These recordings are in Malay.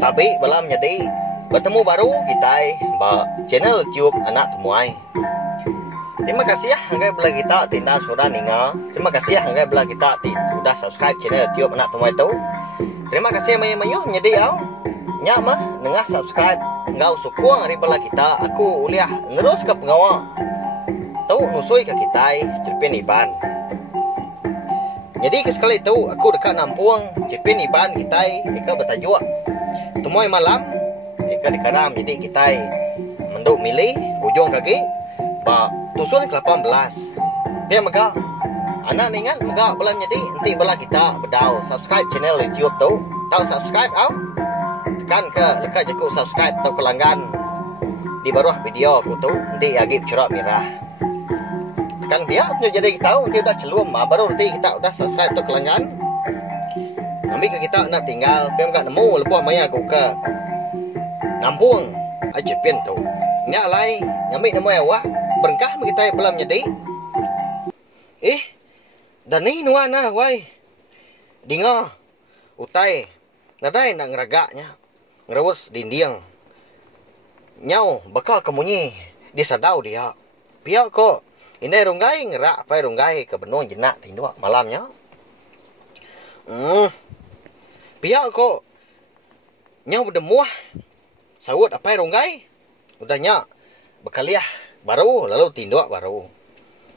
Tapi belum jadi bertemu baru kita channel YouTube anak temuai. Terima kasih ya hanggai belah kita tindak sudah ninga. Terima kasih ya hanggai belah kita sudah subscribe channel YouTube anak temuai itu. Terima kasih mayu menjadi ya. Nya mah nengah subscribe ngau sukuang hari belah kita aku uliah ngerus ke pengawa. Tahu nusui ke kita cerpen iban. Jadi sekali itu aku dekat nampuang cerpen iban kita jika bertajuk temuai malam jika dikaram. Jadi kita menduk milih ujung kaki ba tusun ke 18 dia maka anak ningan maka belum jadi nanti belah kita bedau subscribe channel YouTube tu tahu subscribe au tekan ke lekat je ku subscribe atau ke langgan di bawah video aku tu nanti agip cerak merah tekan dia jadi kita tahu nanti udah celum baru nanti kita udah subscribe atau ke langgan ambil ke kita nak tinggal tapi enggak nemu lebuh maya aku ke Nampuang aja pintu nya lai ngambil nama awak berkah kita belum jadi dan ni nuana wai dinga utai nadai nak ngeragaknya ngerawus dindiang nyau bakal kemunyi disadau dia pihak kok ini runggai ngerak apa runggai ke benung jenak tinduk malamnya pihak kok nyau berdemuah sawut apa runggai udahnya bekaliah baru lalu tinduk baru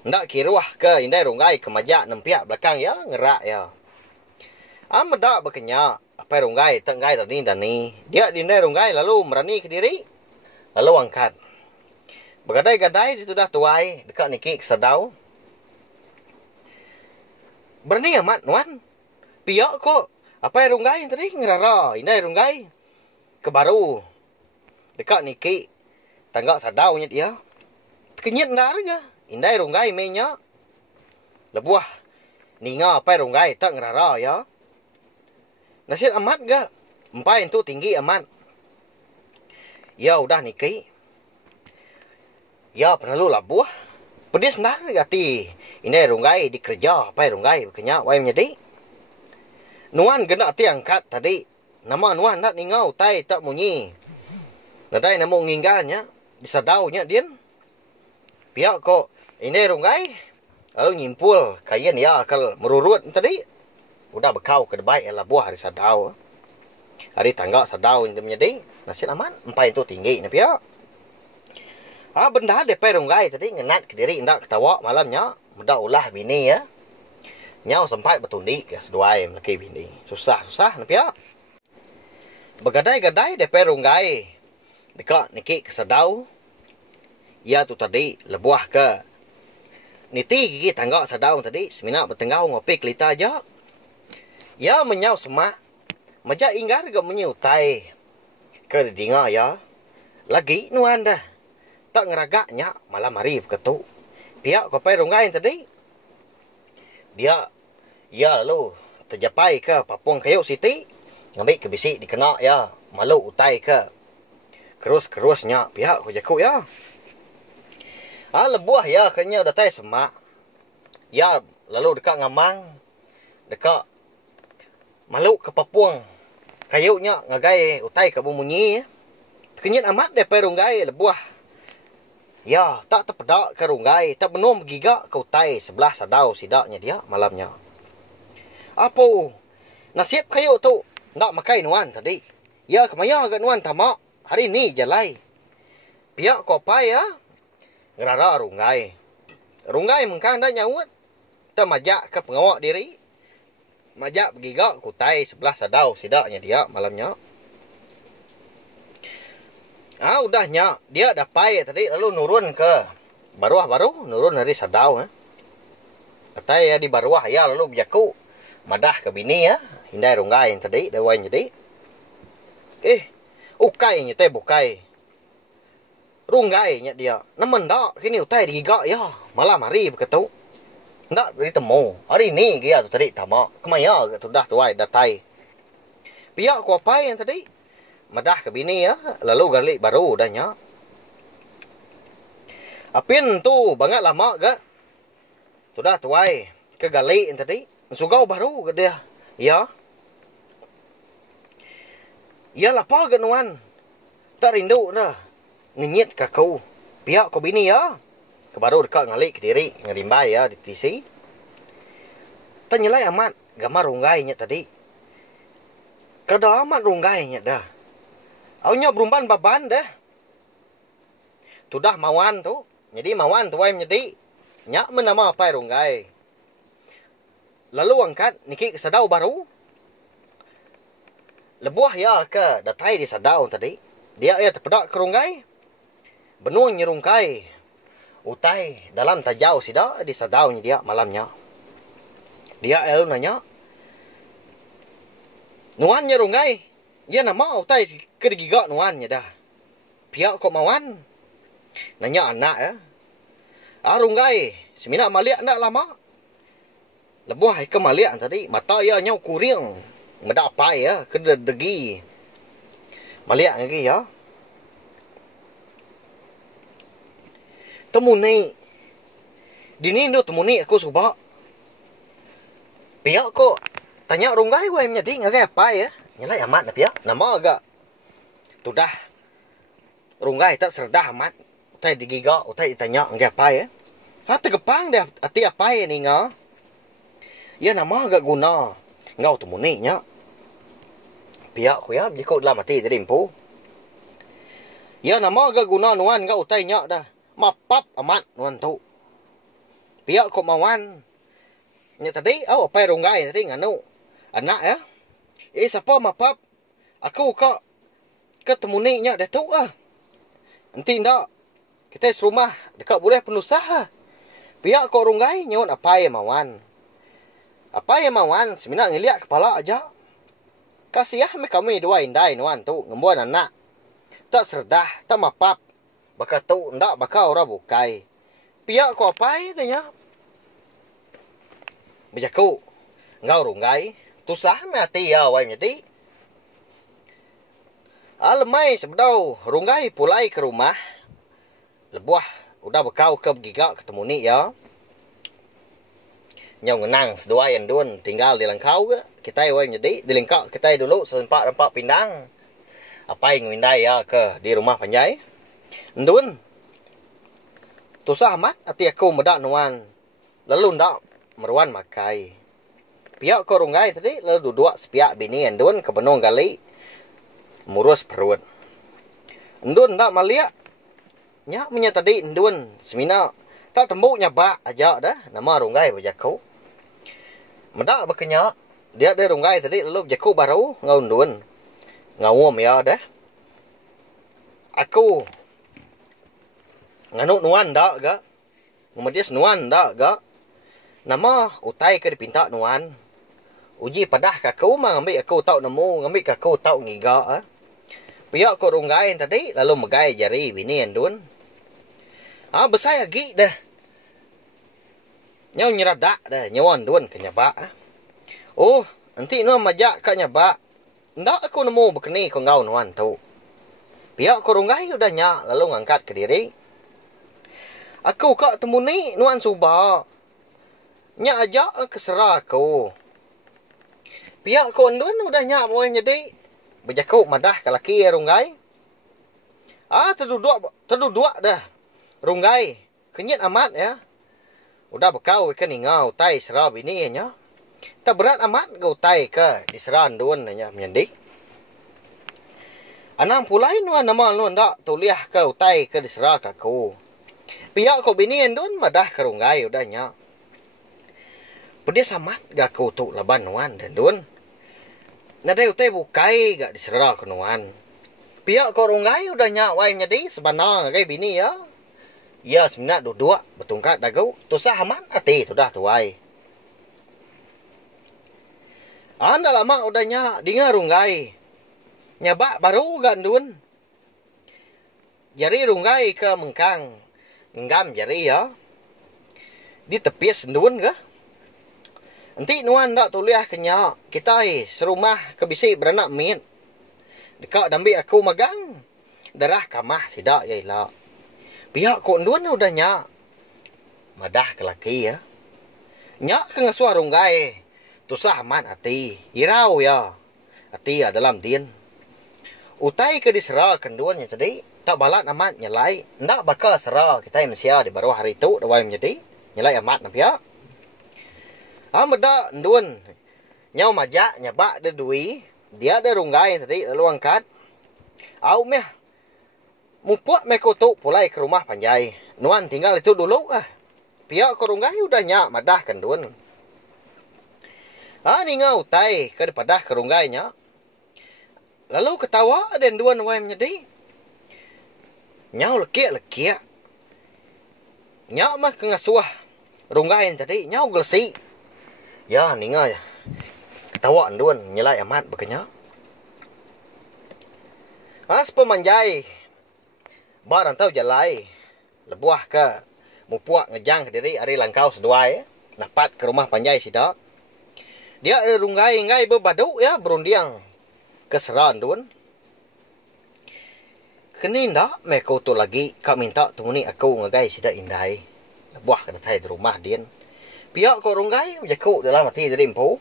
ndak kiruah ke indai runggai ke majak nempiak belakang ya ngerak ya dak bekenya apa runggai tenggai dani dia indai runggai lalu merani ke diri lalu angkat begadai-gadai dia sudah tuai dekat niki kesadau berani amat nuan piak kok apa runggai tadi ngerara indai runggai ke baru dekat niki tanggak sadaunya dia kenyit ndarga indai runggai menya lebuah ninga apa runggai tak ngerara ya nasir amat ga empai itu tinggi amat ya udah niki ya perlu labuah pedis ndarga ti indai runggai dikerja apa runggai kenya wai menjadi nuan gena ti angkat tadi nama nuan nak ningau tai tak munyi nadai namo nginggalnya disadaunya dia pihak kok ini runggai lalu nyimpul kayan ya akal merurut tadi udah bekau ke debai lah buah hari sadau hari tangga sadau yang menjadi nasib aman empai itu tinggi ni pihak benda depai runggai tadi ngenat ke diri ndak ketawa malamnya mudah ulah bini ya nyau sempat betundi ke seduai melaki bini susah ni pihak begadai-gadai depai runggai dekat niki kesadau ya tu tadi lebuah ke niti gigi tangga sadau tadi semina bertenggau ngopi kelita aja ya menyau semak majak inggar ke menyutai ke dinga ya lagi nuan dah tak ngeragaknya malam hari ketuk pihak kopai runggai tadi dia ya lalu terjapai ke Papung Kayu City ngambil ke bisik dikena ya malu utai ke kerus-kerusnya pihak hujaku ya lebuah ya kenya udah tay semak ya lalu dekat ngamang dekat malu ke Papung kayunya ngagai utai ke bumunyi kenyit amat depai runggai lebuah ya tak terpedak ke runggai tak benum gigak ke utai sebelah sadau sidaknya dia malamnya apa nasib kayu tu nak makai nuan tadi ya kemaya agak nuan tamak hari ni jalai pihak kopai ya ngerara runggai mengkang dah nyawut tak majak ke pengawak diri majak bergigak kutai sebelah sadau sidaknya dia malamnya udahnya dia dapai tadi lalu nurun ke baru nurun dari sadau katai ya di baruah ya lalu bijaku madah ke bini ya hindai runggai tadi dewan jadi ukai nya teh bukai runggai nya dia nemen dak kini utai digigak ya malam hari begitu ndak ditemu hari ni dia tu tadi tamak kemaya sudah tuai datai pihak ku apa yang tadi madah ke bini ya lalu galik baru dahnya apin tu banget lama ga sudah tuai ke galik yang tadi sugau baru ke dia ya Ya lapar ke nuan. Tak rindu dah. Ngenyit ke kau. Pihak kau bini ya. Kebaru dekat ngalik ke diri. Ngerimbai ya di TC. Tanyalai amat. Gamar runggainya tadi. Kada amat runggainya dah. Awnya berumban baban dah. Tu dah mawan tu. Jadi mawan tu waim jadi. Nyak menama apa runggai. Lalu angkat niki ke sadau baru. Lebuah ya ke datai di sadau tadi. Dia ya terpedak ke runggai. Benuang nyerungkai. Utai dalam tajau sida di sadau dia malamnya. Dia lalu nanya. Nuan nyerungkai. Ya nama utai kedigigak nuannya dah. Pihak kok mawan. Nanya anak ya. Runggai. Semina maliak nak lama. Lebuah ke maliak tadi. Mata ya nyau kuring. Medak apa ya. Kena degi. Maliak lagi ya. Temuni. Dini tu temuni aku subak. Pihak kok. Tanya runggai wah menjadi ngagai apa ya. Nyalai amat na pihak. Nama agak. Tu dah. Runggai tak serdah amat. Utai digiga. Utai ditanya ngagai apa ya. Tergepang dia. Ati apa ya ni nga. Ya nama agak guna. Ngau temuni nya. Pihak ku ya, jika dalam hati tadi empu. Ya nama agak guna nuan kau utai nyak dah. Mapap amat nuan tu. Pihak ku mawan. Nya tadi, apa runggai tadi nganu. Anak ya. Siapa mapap? Aku kok ketemu ni nyak dah tu ah. Nanti ndak. Kita serumah dekat boleh penusah. Pihak ku runggai nyot apa yang mawan. Apa yang mawan? Semina ngeliat kepala aja. Kasih me kami dua indai nuan tu ngembuan anak. Tak serdah, tak mapap. Baka tu ndak baka ora bukai. Pihak ko apa tanya? Bejaku. Ngau runggai, tu sah me ati ya wai nyati. Alemai sebedau runggai pulai ke rumah. Lebuah udah bekau ke gigak ketemu ni ya. Nyau ngenang sedua yang dun tinggal di langkau ke. Kita wai jadi di lengkak kita dulu sempat pindang. Apa yang ngindai ya ke di rumah panjai. Ndun. Tusah amat ati aku medak nuan. Lalu ndak meruan makai. Pihak ko runggai tadi lalu duduk sepiak bini ndun ke benong gali. Murus perut. Ndun ndak maliak. Nyak punya tadi ndun semina tak tembuk nyabak aja dah nama runggai berjaku. Medak berkenyak. Dia ada runggai tadi lalu berjaku baru ngau ndun. Ngawum ya dah. Aku nganu nuan dak ga. Ngomedias nuan dak ga. Nama utai ke dipinta nuan. Uji padah ka kau mah ngambil aku tau nemu, ngambil ka kau tau ngiga ah. Pihak ko runggai tadi lalu megai jari bini ndun. Besar lagi dah. Nyau nyeradak dah nyawan ndun ke nyabak ah. Oh, nanti nuan majak ka nyabak. Ndak aku nemu bekeni ko ngau nuan tu. Pihak ko runggai udah nyak lalu ngangkat ke diri. Aku kak temu ni nuan subak. Nyak aja keserah aku. Pihak ko ndun udah nyak mau jadi. Berjaku madah ke laki runggai. Terduduk dah. Runggai. Kenyit amat ya. Udah bekau ke ningau tai serah bini nya. Tak berat amat ke utai ke diserah ndun nya menyedik. Anang pulai nuan nama nuan ndak tuliah ke utai ke diserah ke aku. Pihak ko bini ndun madah ke runggai udah nyak. Pedia samat gak kau tu laban nuan dan dun. Nadai utai bukai gak diserah ke nuan. Pihak ko runggai udah nyak wai nyadi sebanang gai bini ya. Ya sebenarnya duduk betungkat dagau. Tusah aman ati sudah tuai. Anda lama udah nyak dengar runggai. Nyabak baru gak dun. Jari runggai ke mengkang. Menggam jari ya. Di tepis dun ke. Nanti nuan tak tuliah kenyak. Kita serumah kebisi beranak mit. Dekat dambi aku magang. Darah kamah sidak ya ilah. Pihak ko nuan udah nyak. Madah ke laki ya. Nyak ke ngasuah runggai. Tusah aman ati. Irau ya. Ati ya dalam din. Utai ke disera kenduannya tadi, tak balat amat nyelai, ndak bakal sera kita manusia di baru hari itu, dawai menjadi nyelai amat nampia. Amada nduan nyau majak nyabak de dui, dia ada runggai tadi lalu angkat. Au meh mupuak me kotuk pulai ke rumah panjai. Nuan tinggal itu dulu Pihak ko runggai udah nyak madah kenduan. Ni ngau utai ke depadah ke runggainya. Lalu ketawa dan duan wai menjadi. Nyau lekiak. Nyak mah kengasuah runggai tadi nyau gelsi. Ya ninga ya. Ketawa duan nyelai amat bekenya. As pemanjai. Barang tau jalai. Lebuah ke mupuak ngejang ke diri ari langkau seduai. Napat ke rumah panjai sidak. Dia runggai ngai berbadu ya berundiang. Keseran duan. Kini ndak meko tu lagi kak minta temuni aku ngagai sidak indai. Lebuah ke datai di rumah din. Pihak ko runggai jaku dalam hati dari empu.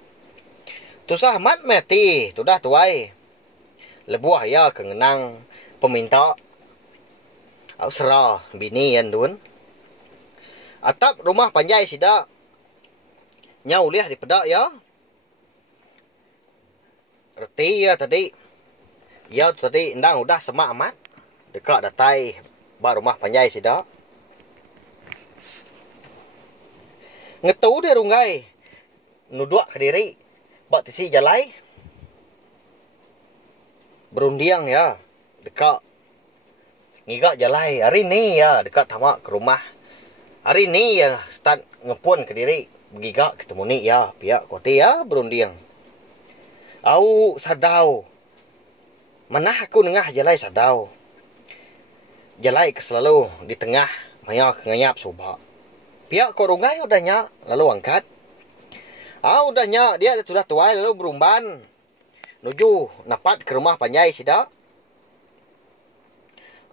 Tusah mat mati, tudah tuai. Lebuah ya kengenang peminta. Au serah bini yan dun. Atap rumah panjai sida. Nyau liah di pedak ya. Reti ya tadi. Ya tadi ndang udah semak amat. Dekat datai bar rumah panjai sida. Ngetu dia runggai. Nuduak ke diri. Bak tisi jalai. Berundiang ya. Dekat. Ngigak jalai. Hari ni ya. Dekat tamak ke rumah. Hari ni ya. Start ngepun ke diri. Begigak ketemu ni ya. Pihak kuati ya. Berundiang. Au sadau. Manah aku nengah jalai sadau. Jalai ke selalu di tengah. Maya nganyap subak. Pihak ko runggai udah nyak. Lalu angkat. Udah nyak. Dia sudah tuai lalu berumban. Nuju napat ke rumah panjai sida.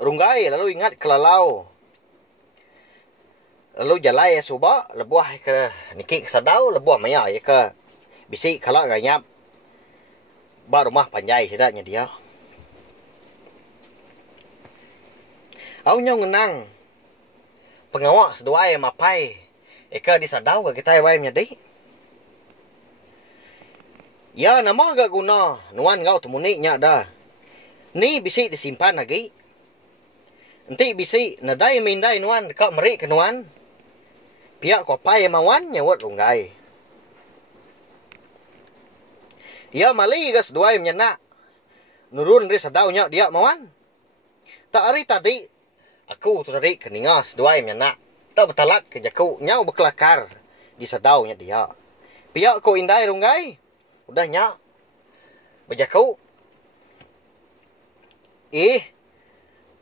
Runggai lalu ingat kelalau. Lalu jalai subak. Lebuah ke niki ke sadau. Lebuah maya ya ke. Bisi kalau nganyap. Ba rumah panjai sidanya dia. Au nyong ngenang. Pengawak seduai mapai. Eka disadau ke kita wai menjadi. Ya nama agak guna. Nuan kau temuni nyak dah. Ni bisi disimpan lagi. Nanti bisi nadai mindai nuan dekat merik ke nuan. Pihak ko pai mawan nyawat runggai. Ya mali gas duai menyenak. Nurun dari sadau nyak dia mawan. Tak hari tadi. Aku tu tadi keningas duai menyenak. Tak betalat ke jaku. Nyau berkelakar. Di sadau nyak dia. Pihak ko indai runggai. Udah nyak. Berjaku.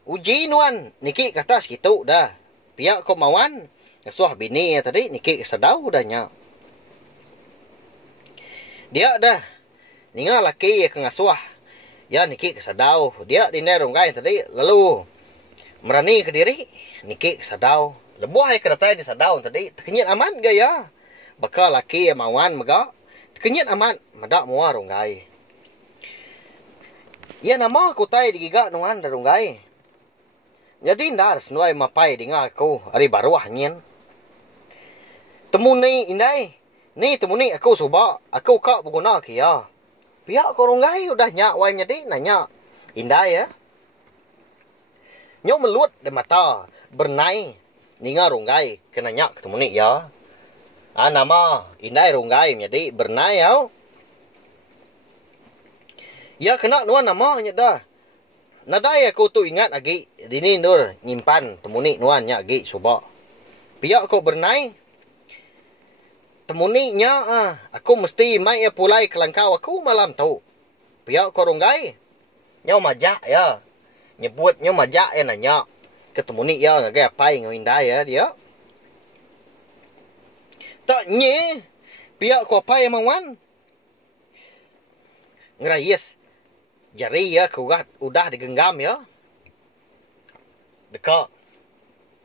Uji nuan. Niki kata segitu dah. Pihak ko mawan. Ngasuh bini ya tadi. Niki kesadau udah nyak. Dia dah. Ninga laki ya kengasuh. Ya niki kesadau. Dia dinai runggai tadi. Lalu. Merani ke diri. Niki kesadau. Lebuah ya keratai di sadau tadi. Terkenyit aman gaya. Bakal laki ya mawan megak. Kenyit amat madak mua runggai. Ya nama aku tai digigak nuan da runggai. Jadi ndar senuai mapai dengar aku hari baru nyen. Temu ni indai. Ni temu ni aku suba. Aku kak berguna kia. Pihak ko runggai udah nyak wai jadi nanya. Indai ya. Nyok melut de mata bernai. Ninga runggai kena nyak ketemu ni ya. Nama indai runggai menjadi bernai au. Ya kena nuan nama nya dah. Nadai aku tu ingat lagi dini nur nyimpan temuni nuan nya lagi cuba. Pihak ko bernai. Temuni nya aku mesti mai pulai kelangkau aku malam tu. Pihak ko runggai. Nyau majak ya. Nyebut nyau majak ya nanya. Ketemuni ya ngagai apai ngindai ya dia. Tak nye. Pihak ko apa yang mawan. Ngerayis. Jari ya kuat. Udah digenggam ya. Dekat.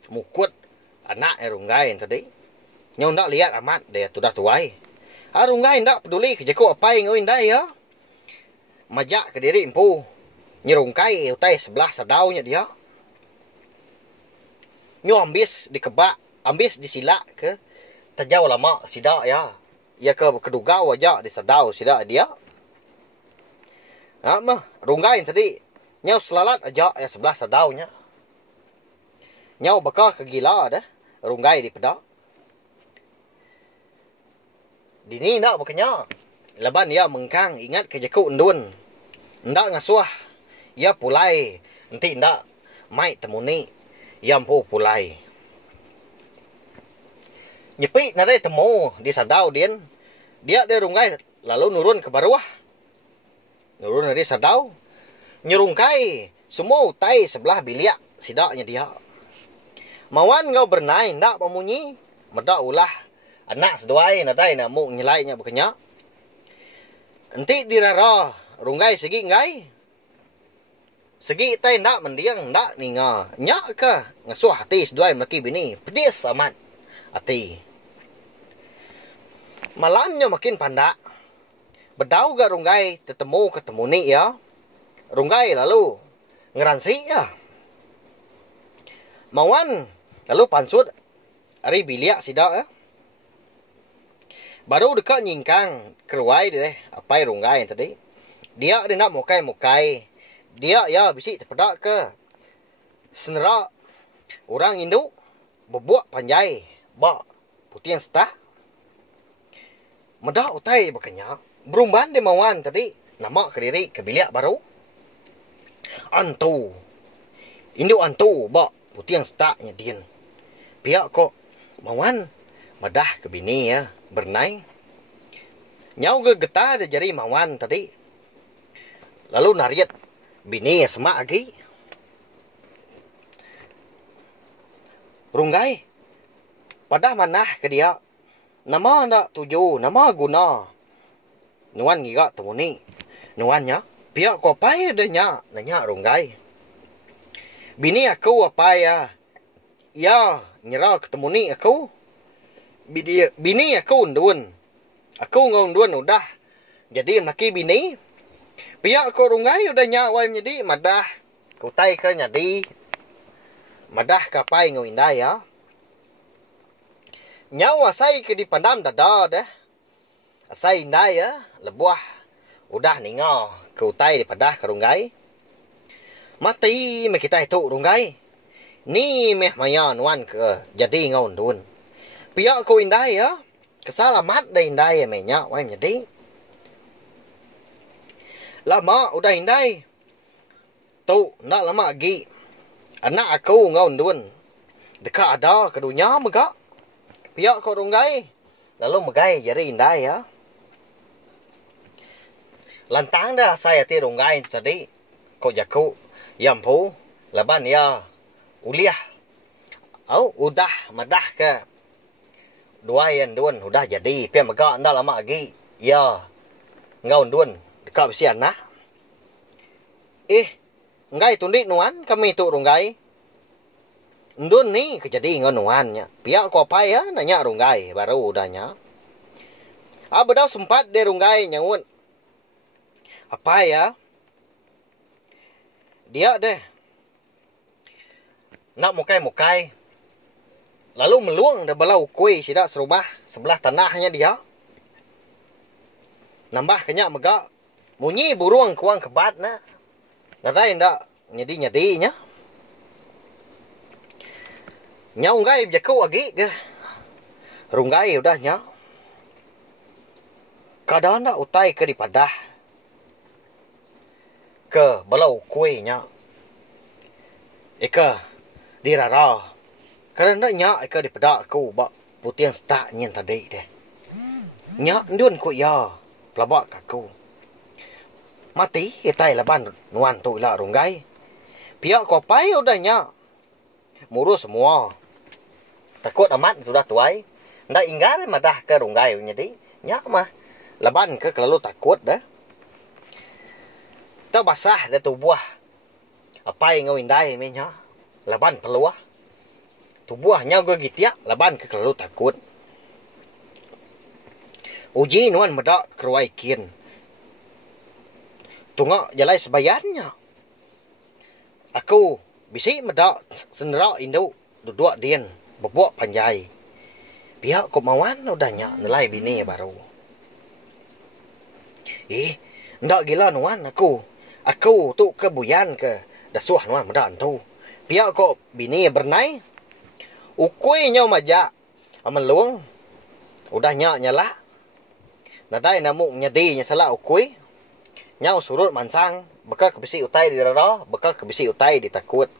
Mukut. Anak runggai tadi. Nyau ndak lihat amat. Dia sudah tuai. Runggai ndak peduli. Kejaku apa yang ngawin dah ya. Majak ke diri empu. Nyerungkai utai sebelah sadaunya dia. Nyo ambis dikebak, ambis disila ke tajau lama sida ya. Ya ke keduga wajah di sadau sida dia. Ha mah runggai tadi. Nyo selalat aja ya sebelah sadaunya. Nyo bakal kegila dah runggai di pedak. Dini ndak bekenya. Laban ya mengkang ingat ke jaku undun. Ndak ngasuah. Ya pulai. Nanti ndak mai temuni. Yang pu pulai. Nyepi nare temu di sadau din. Dia runggai lalu nurun ke bawah. Nurun dari sadau. Nyerungkai semua utai sebelah biliak sidaknya dia. Mawan ngau bernai ndak memunyi. Medak ulah anak seduai nadai namu nyelainya bekenya. Enti dirara runggai segi ngai. Segi tai ndak mendiang ndak ninga. Nyak ke ngasuh hati seduai melaki bini. Pedis amat hati. Malamnya makin pandak. Bedau gak runggai ketemu ni ya. Runggai lalu ngeransi ya. Mawan lalu pansut ari biliak sidak ya. Baru dekat nyingkang keruai deh apa runggai tadi. Dia nak mukai. Dia ya bisi terpedak ke senera orang Indo bebuak panjai bak putih setah. Medak utai bekenya. Berumban de mawan tadi nama kediri ke biliak baru. Antu. Indo antu bak putih setahnya din. Pihak kok mawan madah ke bini ya bernai. Nyau ke getah de jari mawan tadi. Lalu nariat bini semak lagi. Runggai. Padah manah ke dia. Nama ndak tuju. Nama guna. Nuan ngiga temuni. Nuannya. Pihak ko apa ya nya. Nanya runggai. Bini aku apa ya. Ya. Nyerah ketemuni aku. Bini aku undun. Aku ngundun udah. Jadi laki bini. Pihak ko runggai udah nyawa jadi madah kutai ke nyadi madah kapai ngawinda ya. Nyawa sai ke dipandam dada dah. Asai indah ya lebuah udah ninga kutai dipadah ke runggai. Mati me kita itu runggai. Ni meh mayan wan ke jadi ngawundun. Pihak ko indah ya. Kesalamat dah indah ya menya wai jadi. Lama udah hindai. Tu nak lama lagi. Anak aku ngawundun. Dekat ada kedunya megak. Pihak kau runggai. Lalu megai jari hindai ya. Lantang dah saya ti runggai tadi. Kau jaku. Yampu. Laban ya. Uliah. Udah madah ke. Dua yang dun. Udah jadi. Pihak megak nak lama lagi. Ya. Ngawundun. Kau bisi anak. Ngai tundik nuan kami tu runggai. Ndun ni kejadi ngon nuannya. Pihak ko apa ya nanya runggai baru udahnya. Bedau sempat de runggai nyangun. Apa ya? Dia deh. Nak mukai. Lalu meluang dah belau kuih sidak serumah sebelah tanahnya dia. Nambah kenyak megak. Munyi buruang kuang kebat na. Nadai ndak nyadi-nyadinya. Nyau ngai jaku lagi ke. Runggai udah nya. Kadang ndak utai ke dipadah. Ke belau kuihnya. Eka dirara. Kadang ndak nya eka dipadah aku bak putih setak nyen tadi deh. Nya ndun ku ya. Pelabak aku. Mati itai laban nuan tu la runggai. Pihak ko pai udahnya. Murus semua. Takut amat sudah tuai. Ndak inggar madah ke runggai jadi. Nyak mah laban ke kelalu takut dah. Ta basah dah tu buah. Apa yang ngawindai menya. Laban peluah. Tu buahnya gue gitiak laban ke kelalu takut. Uji nuan madak keruai kin. Tunggu jalai sebayarnya. Aku bisi medak senera induk duduk dian bebok panjai. Pihak Komawan udahnya nilai bini baru. Ndak gila nuan aku. Aku tu ke buyan ke dasuh nuan medan tu. Pihak kok bini bernai. Ukui nyau majak. Aman luang. Udahnya nyala. Nadai namuk nyadi nya salah ukui. Nyau surut mansang. Beka kebisi utai di rara. Beka kebisi utai ditakut.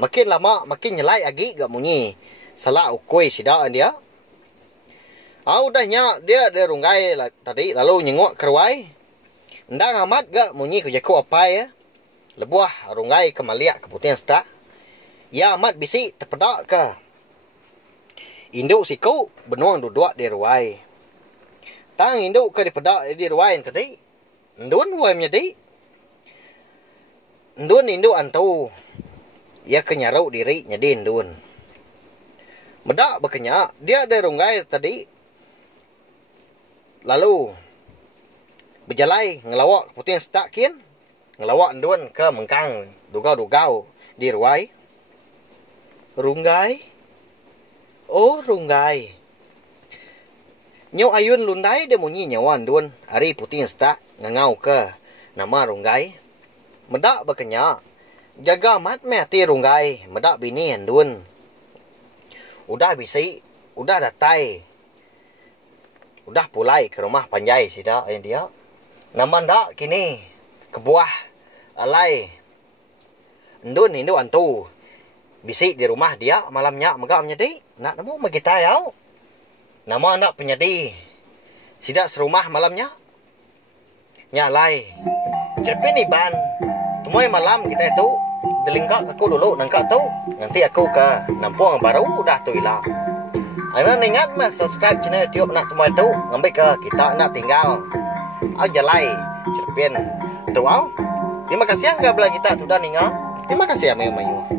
Makin lama makin nyelai agi gak munyi. Salah ukui sidaan dia. Udahnya dia rungai tadi lalu nyengok keruai. Ndang amat gak munyi kujaku apa ya. Lebuah rungai kemaliak keputihan setak. Ya amat bisi terpedak ke. Induk siku benuang duduk di ruai. Tang induk ke dipedak di ruai tadi. Ndun huai menjadi. Ndun induk antu. Ia kenyarau diri nyadi ndun. Medak berkenyak. Dia ada rungai tadi. Lalu berjalai ngelawak keputihan setak kian. Ngelawak ndun ke mengkang dugau-dugau di ruai. Runggai. Oh, runggai. Nyau ayun lundai dia munyi nyawan ndun. Hari putih setak ngangau ke nama runggai. Medak berkenyak. Jaga mat mati runggai. Medak bini ndun. Udah bisi. Udah datai. Udah pulai ke rumah panjai sida yang dia. Nama ndak kini kebuah alai. Ndun induk antu. Bisi di rumah dia malamnya megak menyedi. Nak nemu magita yau. Nama nak penyedi. Sida serumah malamnya. Nyalai. Cerpin iban. Tumoy malam kita itu. Delingkak aku dulu nangkak tu. Nanti aku ke Nampuang baru udah tu ilah. Anda ingat mah subscribe channel YouTube nak tumoy tu. Ngambil ke kita nak tinggal. Jalai. Cerpin. Tu au. Terima kasih yang gak belah kita sudah ninggal. Terima kasih ya mayu-mayu.